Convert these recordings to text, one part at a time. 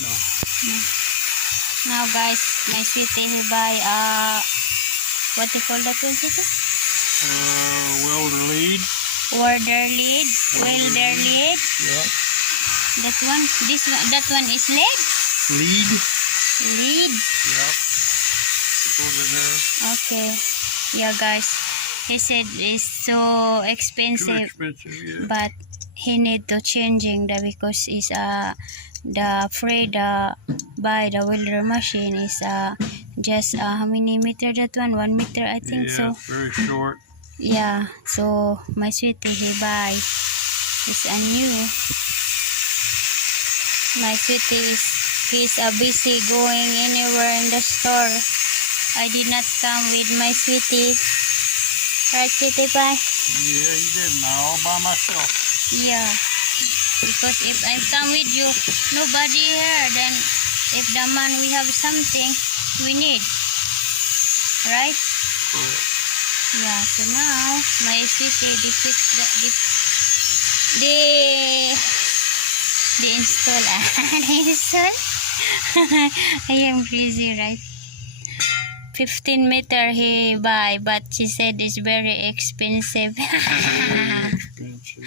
No. Now guys, my sweetie he buy what you call that one, sweetie? Welder lead. Welder lead. Yeah. That one, that one is lead. Lead. Yeah. Over there. Okay. Yeah, guys. He said it's so Too expensive, expensive, yeah. but he need to changing that because it's the afraid by the welder machine is just how many meter that one? 1 meter, I think. Yeah, So it's very short. yeah, so my sweetie he buy is a new. My sweetie he's busy going anywhere in the store. I did not come with my sweetie. Right, sweetie pie? Yeah, you did. Not all by myself. Yeah. Because if I come with you, nobody here. Then if the man we have something we need. Right? Correct. Yeah, so now my sweetie the install the install. I am crazy, right? 15 meter he buy, but she said it's very expensive. Very expensive.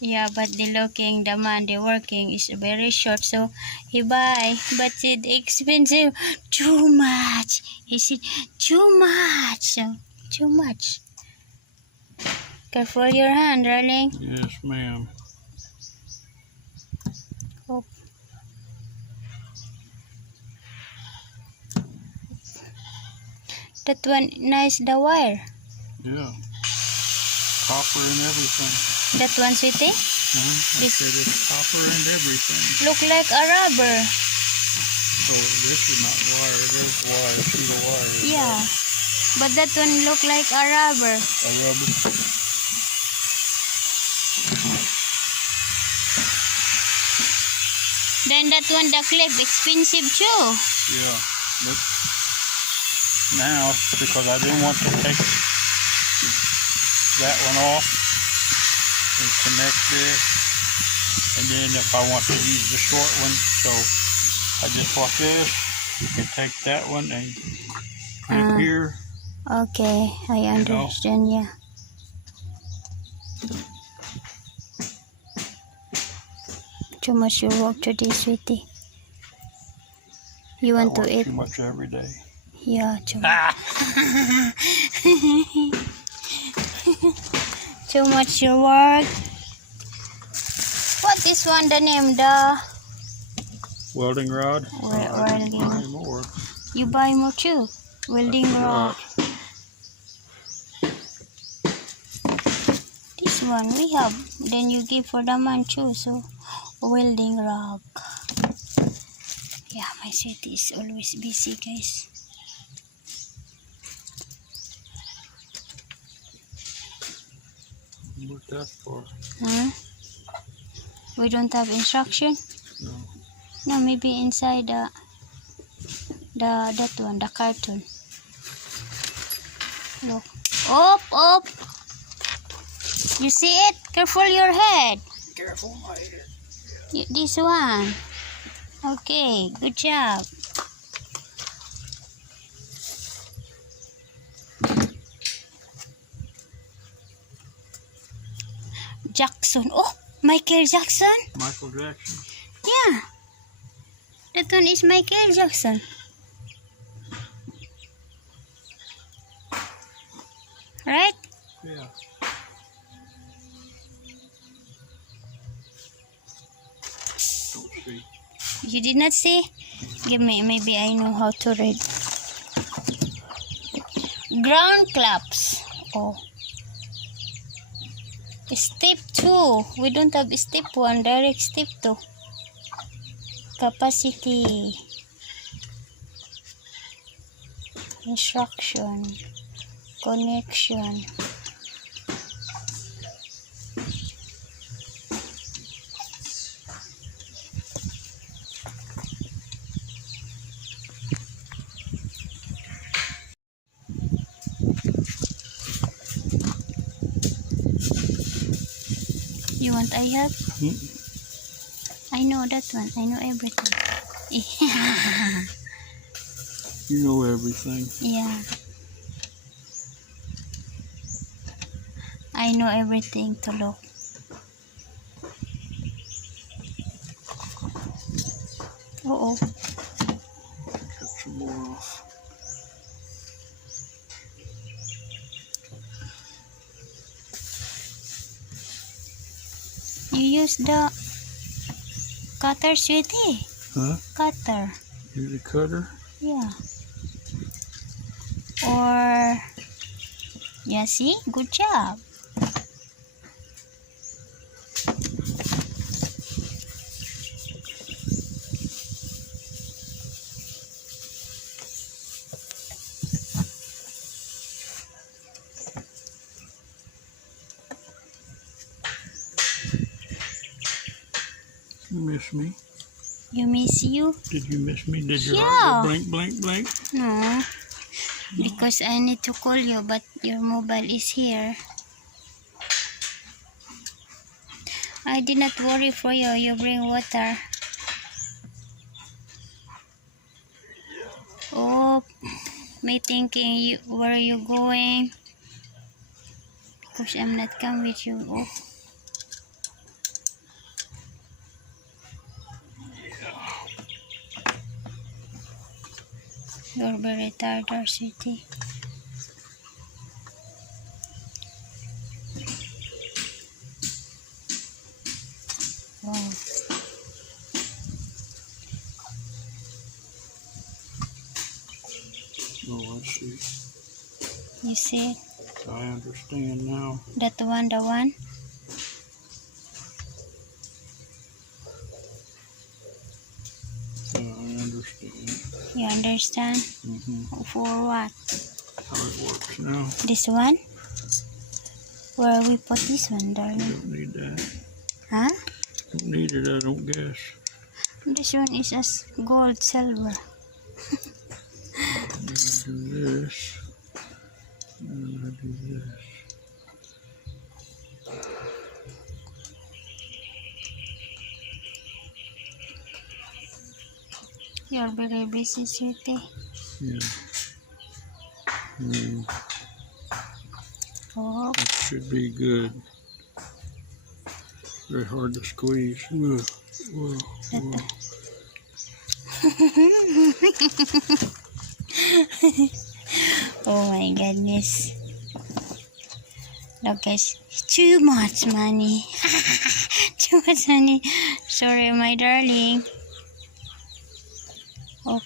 Yeah, but the working is very short, so he buy, but it's expensive too much. He said too much, too much. Careful your hand, darling. Yes, ma'am. Oh. That one nice, the wire. Yeah. Copper and everything. That one, sweetie, I said it's copper and everything. look like a rubber. Oh, this is not wire. There's wire. See the wire? Yeah, but that one look like a rubber. A rubber. Then that one, the clip, expensive too. Yeah. But now, because I didn't want to take that one off and connect this, and then if I want to use the short one, so I just want this. You can take that one and put it here. Okay, I understand. Yeah. Too much you work today, sweetie. You want I work to eat? too much every day. Yeah, too much. Too much your work. What is one the name? The Welding rod. welding. Buy more. You buy more too. Welding rod. This one we have. Then you give for the man too. So welding rod. Yeah, my city is always busy, guys. What's that for? Huh? We don't have instruction? No. No, maybe inside that one, the carton. Look. Up. You see it? Careful your head. Careful my head. This one. Okay, good job. Jackson. Oh, Michael Jackson? Michael Jackson. Yeah. That one is Michael Jackson. Right? Yeah. Don't see. You did not see? Give me, maybe I know how to read. Ground claps. Oh. Step 2. We don't have step 1. Direct step 2. Capacity. Instruction. Connection. You want I help? I know that one. I know everything. You know everything. Yeah. I know everything to look. Uh-oh. Cut some more off. You use the cutter, sweetie. Huh? Cutter. Use a cutter? Yeah. Or, yeah, see? Good job. You miss me? You miss you? Did you miss me? Did your Yeah. heart go blink, blink, blink? No. Because I need to call you, but your mobile is here. I did not worry for you. You bring water. Oh, me thinking you, where are you going? Because I'm not come with you. Oh. You're very tired, City. Wow. Oh, I see. You see? I understand now. That one, the one? Yeah, I understand. You understand? Mm-hmm. For what? How it works now. This one? Where we put this one, You darling? don't need that. Huh? Don't need it, I don't guess. This one is as gold, silver. Do this. And I do this. You're very busy, sweetie. Yeah. Mm, Oh, that should be good. Very hard to squeeze. Whoa, whoa, whoa. oh my goodness. Look guys, too much money. Too much money. Sorry, my darling. Oh.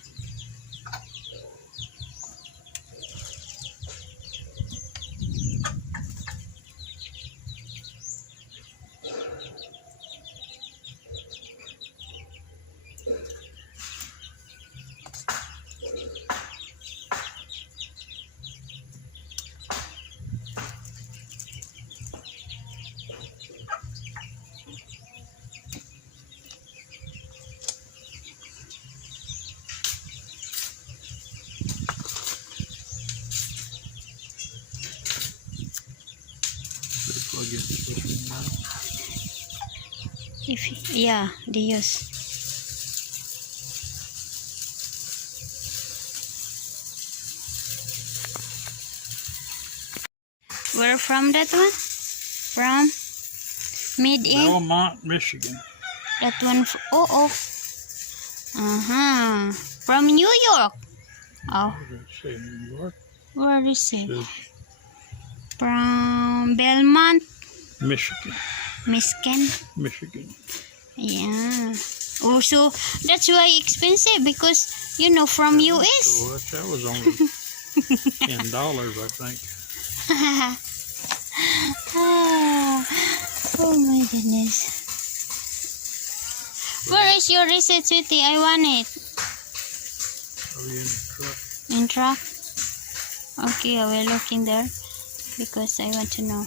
Plug in this one now. Yeah, the use. Where from that one? From Mid-In? Belmont, Michigan. That one. Oh. From New York. Oh, What does it say, New York? where is It it? says From Belmont, Michigan. Michigan. Yeah. Oh, so that's why expensive because you know from US. So that was only $10, I think. Oh my goodness. Where is your receipt, sweetie? I want it. Are we in the truck? In truck? Okay, I will look in there because I want to know.